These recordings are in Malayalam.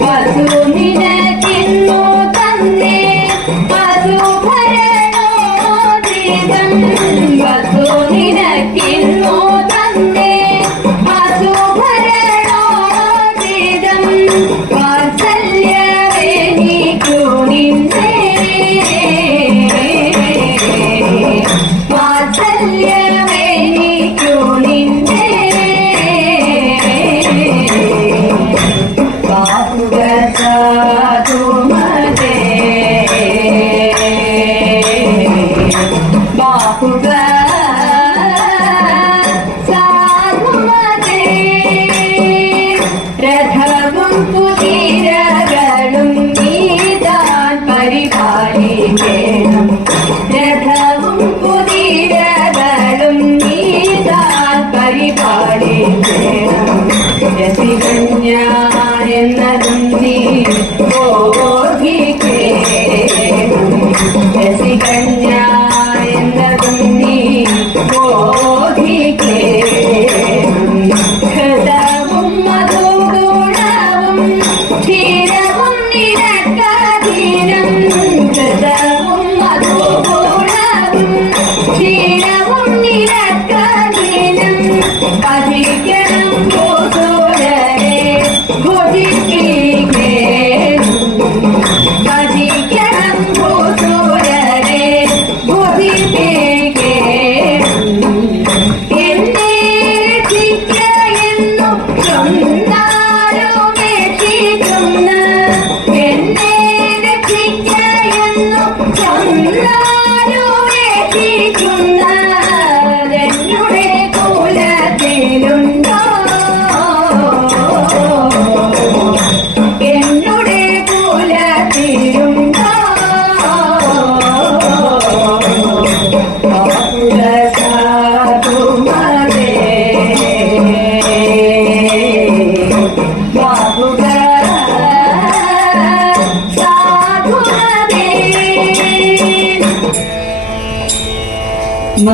വധു നിനക്കിന്നു തന്നെ വധുഭരണോ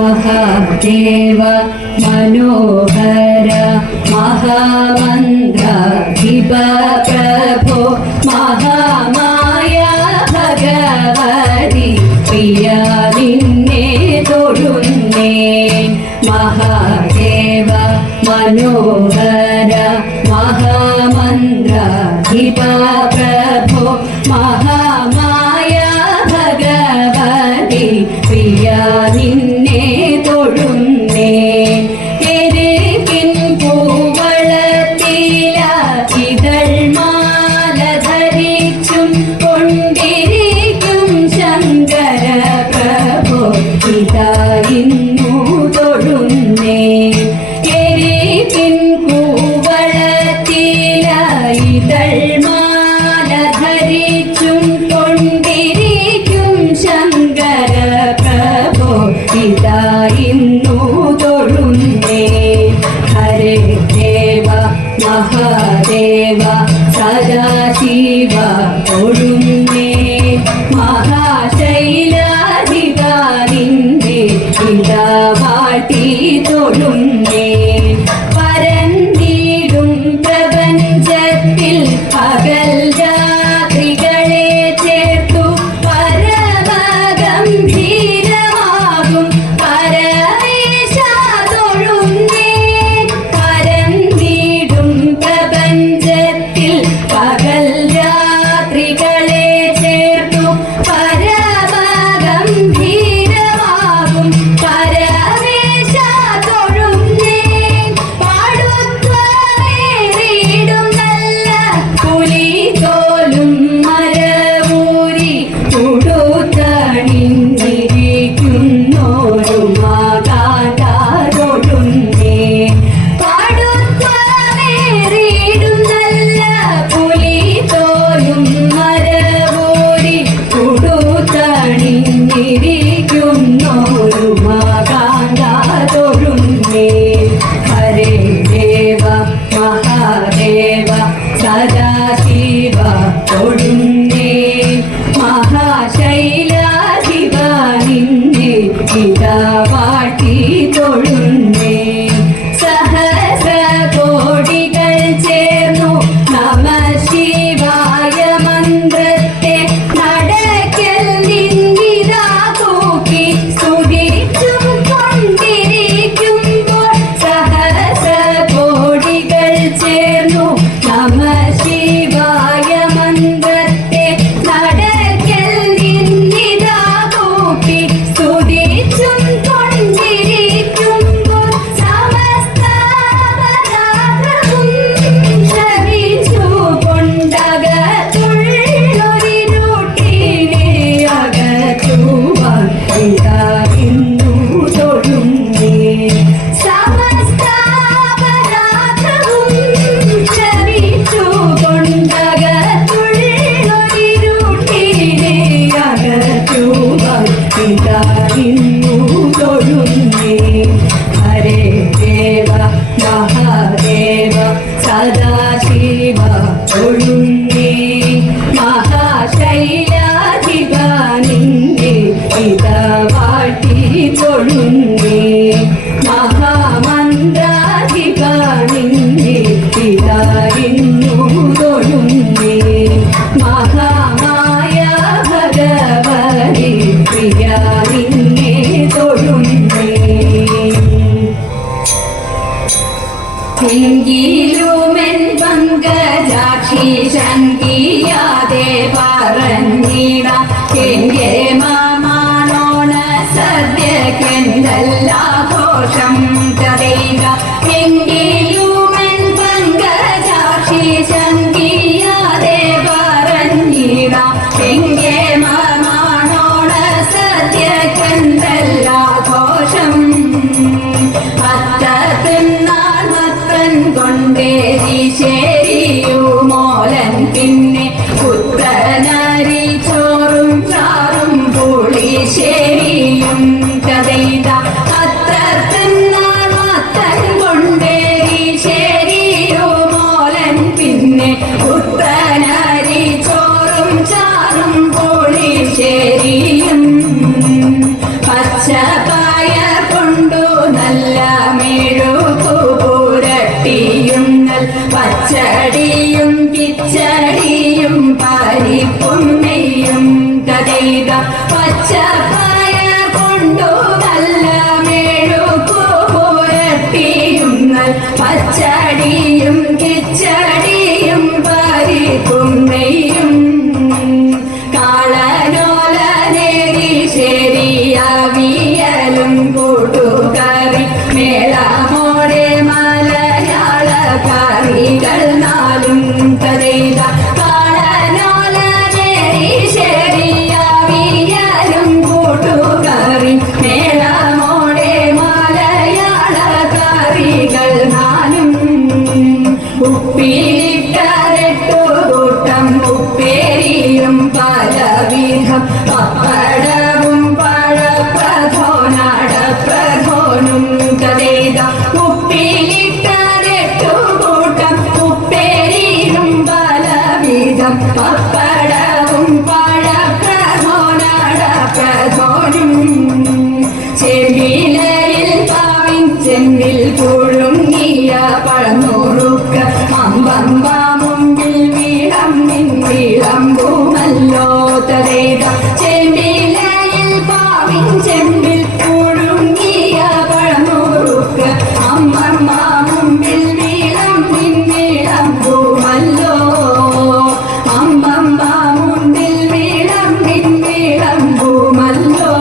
महादेव मनोहर महामन्त्राधिप प्रभो महामाया भगवति प्रिया निन्ने തൊഴുന്നേ महादेव मनोहर महामन्त्राधिप प्रभो महामाया भगवति प्रिया നിന്നെ തൊഴുന്നേ എരികിൻ പൂവളത്തില ഇതൾ മാല ധരിച്ചും കൊണ്ടിരിക്കും ശങ്കര പ്രഭോ ഇതാ ഇന്നു തൊഴുന്നേ എരികിൻ പൂവളത്തില ഇതൾ മാല ധരിച്ചും കൊണ്ടിരിക്കും ശങ്കര ഇതാ ഇന്നു തൊഴുന്നേ ഹരേ ദേവ മഹാദേവ സദാശിവ തൊഴുന്നേ മഹാശൈലാധിപ നിന്നെ ഇതാ വാട്ടി തൊഴുന്നേ പരന്നിടും പ്രപഞ്ചത്തിൽ പകൽ രാത്രികളെ ചേർത്തു പരമഗംഭീര സദാശിവ തൊഴുന്നേ മഹാശൈലാധിപ നിന്നെ ഇതാ വാട്ടി തൊഴുന്നേ സഹസ്ര കോടികൾ ചേർന്നു നമ ശിവായ മന്ത്രത്തെ നടക്കൽ നിന്നിതാ തൂക്കി സ്തുതിച്ചും കൊണ്ടിരിക്കുമ്പോൾ സഹസ്ര കോടികൾ ചേർന്നു നമ ശിവായ മന്ത്രത്തെ നടക്കൽ നിന്നിതാ കൂപ്പി സ്തുതിച്ചും പച്ചപ്പായ കൊണ്ടു നല്ല മെഴുകു പുരട്ടിയുന്നൽ പച്ചടിയും കിച്ചടിയും പരിപ്പും നെയ്യും കാളനോല നേരി ശരിയാവിയലും കൂട്ടുകറി മേളമോടെ മലയാള കറികൾ നാലും കരയില കാളനോല നേരി ശരിയാവിയലും കൂട്ടുകറി മേളമോടെ മലയാള കറികൾ നാലും ഉപ്പിലിട്ടരട്ടു കൂട്ടം ഉപ്പേരിയും പലവിധം പപ്പടവും പഴപ്രഥോനടപ്രഥോനും കഥേത ഉപ്പിലിട്ടരട്ടു കൂട്ടം ഉപ്പേരിയും പലവിധം പപ്പടവും പഴപ്രഥോനടപ്രഥോനും ചെവിലയിൽ പാവിൻ ചെമ്പിൽ പുഴുങ്ങിയ പഴനുറുക്ക അമ്പമ്പാ മുമ്പിൽ വിളമ്പുമല്ലോ തരേത ചെവിലയിൽ പാവിൻ ചെമ്പിൽ പുഴുങ്ങിയ പഴനുറുക്ക അമ്മമ്മ മുമ്പിൽ വിളമ്പുമല്ലോ അമ്മമ്മ മുമ്പിൽ വിളമ്പുമല്ലോ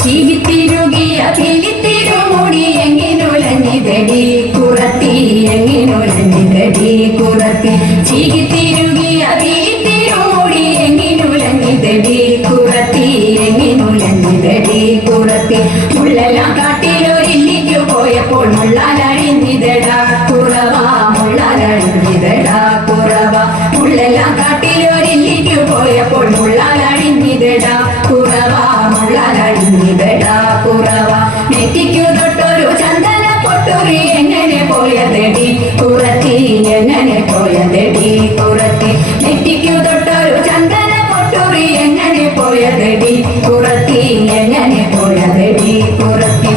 ചീകിത്തിരുകിയ പിലിത്തിരുമുടി എങ്ങിനുലഞ്ഞിതടി കുറത്തി എങ്ങിനുലഞ്ഞിതടി കുറത്തി ചീകിത്തിരുകിയ പിലിത്തിരുമുടി എങ്ങിനുലഞ്ഞിതടി കുറത്തി എങ്ങിനുലഞ്ഞിതടി കുറത്തി മുള്ളെല്ലാം കാട്ടിലൊരില്ലിക്കു പോയപ്പോൾ മുള്ളാലഴിഞ്ഞിതടാ കുറവാ മുള്ളാലഴിഞ്ഞിതടാ കുറവാ മുള്ളെല്ലാം കാട്ടിലൊരില്ലിക്കു പോയപ്പോൾ മുള്ളാലഴിഞ്ഞിതടാ കുറവാ മുള്ളാലഴിഞ്ഞിതടാ കുറവാ നെറ്റിക്കു തൊട്ടൊരു ചന്ദന പൊട്ടുറി എങ്ങനെ പോയതെടി കുറത്തി എങ്ങനെ പോയതെടി കുറത്തി നെറ്റിക്കു തൊട്ടൊരു ചന്ദന പൊട്ടുറി എങ്ങനെ പോയതെടി കുറത്തി എങ്ങനെ പോയതെടി കുറത്തി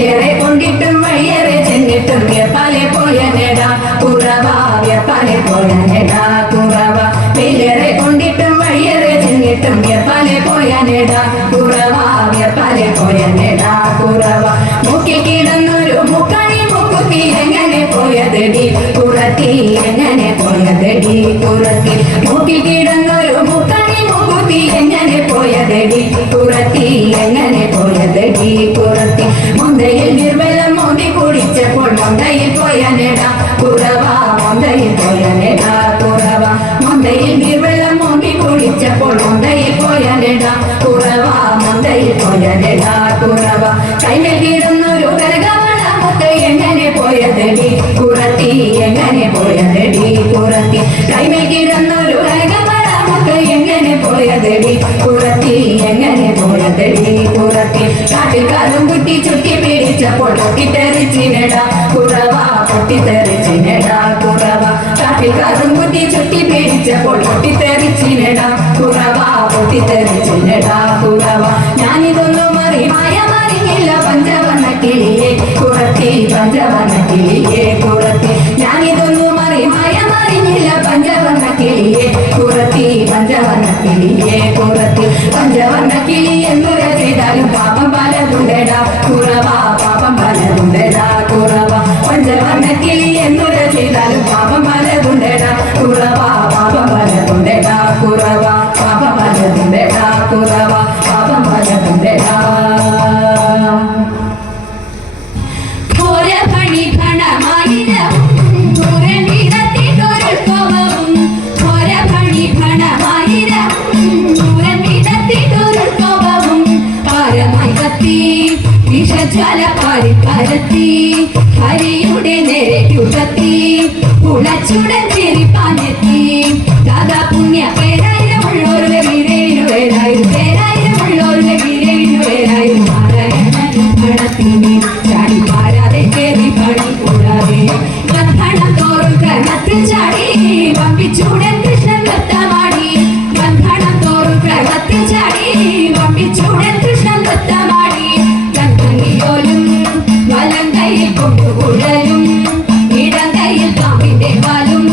വേറെ കൊണ്ടിട്ടും വഴിയേറെ ചെന്നിട്ടും വ്യപ്പാലെ പോയനെടാ കുറവാ വ്യപ്പാലെ പോയനെടാ കുറവാ വേറെ കൊണ്ടിട്ടും വഴിയേറെ ചെന്നിട്ടും വ്യപ്പാലെ പോയനെടാ കുറവാ വ്യപ്പാലെ പോയനെടാ കുറവാ മുക്കി കിടന്നൊരു മുക്കണി മുക്കുത്തി എങ്ങനെ പോയതെടി കുറത്തി എങ്ങനെ പോയതെടി കുറത്തി മുക്കി കിടന്നൊരു മുക്കണി മുക്കുത്തി എങ്ങനെ പോയതെടി കുറത്തി എങ്ങനെ പോയതെടി കുറത്തി മുന്തയിൽ നിർവലം മോന്തി കുടിച്ചപ്പോൾ മുന്തയിൽ പോയനെടാ കുറവാ മുന്തയിൽ പോയനെടാ കുറവാ മുന്തയിൽ നിർവലം മോന്തി കുടിച്ചപ്പോൾ മുന്തയിൽ പോയനെടാ കുറവാ മുന്തയിൽ പോയനെടാ കുറവാ കൈമേൽ കിടന്നൊരു കരകവളമൊക്കെ എങ്ങനെ പോയതെടി കുറത്തി എങ്ങനെ പോയതെടി കുറത്തി കൈമേൽ കിടന്നൊരു കരകവളമൊക്കെ എങ്ങനെ പോയതെടി കുറത്തി എങ്ങനെ പോയതെടി കുറത്തി കാട്ടിക്കാലും കുട്ടി ചുറ്റി പിടിച്ചപ്പോൾ പൊട്ടിത്തെറിച്ചിനെടാ കുറവാ പൊട്ടിത്തെറിച്ചിനെടാ കുറവാ കാട്ടിക്കാലും കുട്ടി ചുറ്റി പിടിച്ചപ്പോൾ പൊട്ടിത്തെറിച്ചിനെടാ കുറവാ പൊട്ടിത്തെറിച്ചിനെടാ കുറവാ ഞാനിതൊന്നും മറിഞ്ഞില്ല പഞ്ചവർണ്ണ കിളിയെ കുറത്തി പഞ്ചവർണ്ണ കിളിയെ കുറത്തി ഞാനിതൊന്നും മറിഞ്ഞില്ല പഞ്ചവർണ്ണ കിളിയെ കുറത്തി പഞ്ചവർണ്ണ കിളിയെ കുറത്തി പഞ്ചവർണ്ണ കിളി എന്നുര ചെയ്താലും പാപം പലതുണ്ടടാ കുറവാ പാപം പലതുണ്ടടാ കുറവാ പഞ്ചവർണ്ണ കിളി എന്നുര ചെയ്താലും പാപം പലതുണ്ടടാ കുറവാ പാപം പലതുണ്ടടാ കുറവാ പാപം പലതുണ്ടടാ കുറവാ പാപം പലതുണ്ടടാ ഘോരപണി ഭണമായിരം ദൂരമിടത്തിട്ടൊരു കോപവും ഘോരപണി ഭണമായിരം ദൂരമിടത്തിട്ടൊരു കോപവും പാരമായി കത്തി വിഷജ്വാല പാടിപ്പരത്തി ഹരിയുടെ നേരെ ചുടത്തി ഉളച്ചുടൻ ചിരിപ്പാനെത്തി ദാദാ പുണ്യ പേരായിരമുള്ളോരുടെ വീരവിനു പേരായിരം പേരായിരമുള്ളോരുടെ വീരവിനു പേരായിരം നാരായണത്തിന് ചാടി പാരാതെ കേറി പണി കൂടാതെ ബന്ധനം തോറും ക്രമത്തിൽ ചാടി വമ്പിച്ചൂടൻ കൃഷ്ണൻ നൃത്തമാടി ബന്ധനം തോറും ക്രമത്തിൽ ചാടി വമ്പിച്ചൂടൻ കൃഷ്ണൻ നൃത്തമാടി കൺകങ്ങിയോലും വലം കയ്യിൽ കൊണ്ടുകുഴലും ഇടം കയ്യിൽ പാമ്പിന്റെ പാലും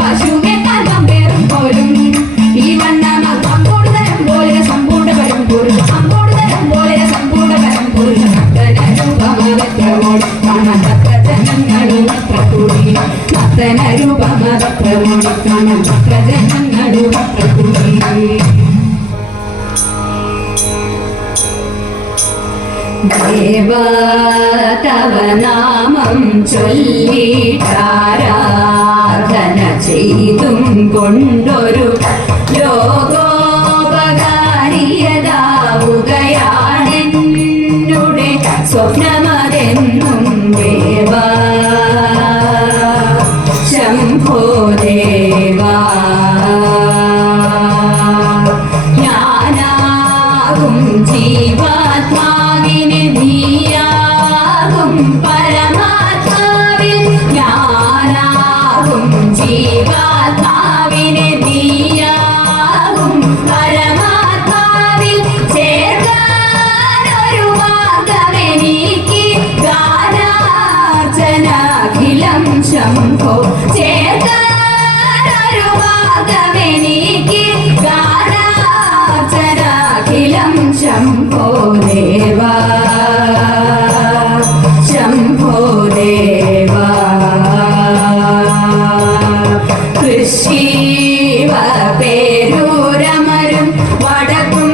പശുമേ കാൽവം പേറും പോലും ഈ വണ്ണ കാണാൻ ഭക്തജനങ്ങളും ഭക്തകൂടി. ദേവ തവ നാമം ചൊല്ലിട്ടാരാധന ചെയ്തും കൊണ്ടൊരു ലോകോപകാരിയതാവുകയാണെന്നുടെ സ്വപ്നമതെന്നും ദേവ ശംഭോ ദേവ. ഞാനാകും ജീവാത്മാവിന് നീയാകും പരമാത്മാവിൽ. ഞാനാകും ജീവാത്മാവിന് നീയാകും പരമാത്മാവിൽ. ചേർക്കാനൊരു മാർഗമെനിക്ക് ഗാനാർച്ചനാഖിലം ശംഭോ. ചേർക്കാനൊരു മാർഗമെനിക്ക് ഗാനാർച്ചനാഖിലം ശംഭോ ദേവ ശംഭോ ദേവ. കൃഷീവ പേരൂരമരും വടക്കും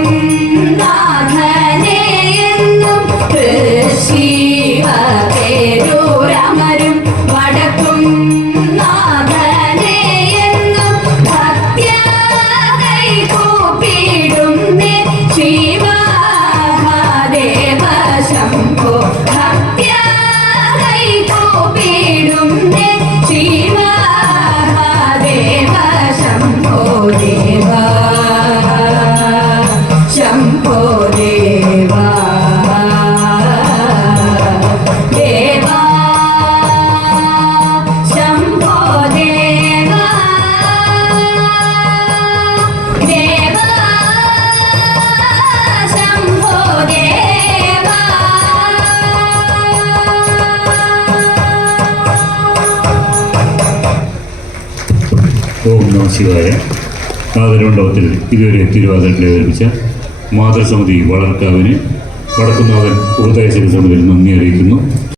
നാഥനെയെന്നും. കൃഷീവ പേരൂരമരും വടക്കും നാഥനെയെന്നും. ഭക്ത്യാ കൈകൂപ്പിടുന്നേ ശ്രീമഹാദേവ ശംഭോ. ഭക്ത്യാ കൈകൂപ്പിടുന്നേ ശ്രീമഹാദേവ ശംഭോ ദേവ ശംഭോ ദേവ ദേവ ശംഭോ ദേവ ദേവ ശംഭോ ദേവ. ഓം നമ ശിവായ. ആദരമണ്ഡപത്തിൽ ഇതുവരെ തിരുവാതിരകളെ അവതരിപ്പിച്ച മാതൃസമിതി വളർക്കാവിന് വടക്കുന്നാഥൻ ഉപദേശക സമിതിയിൽ നന്ദി അറിയിക്കുന്നു.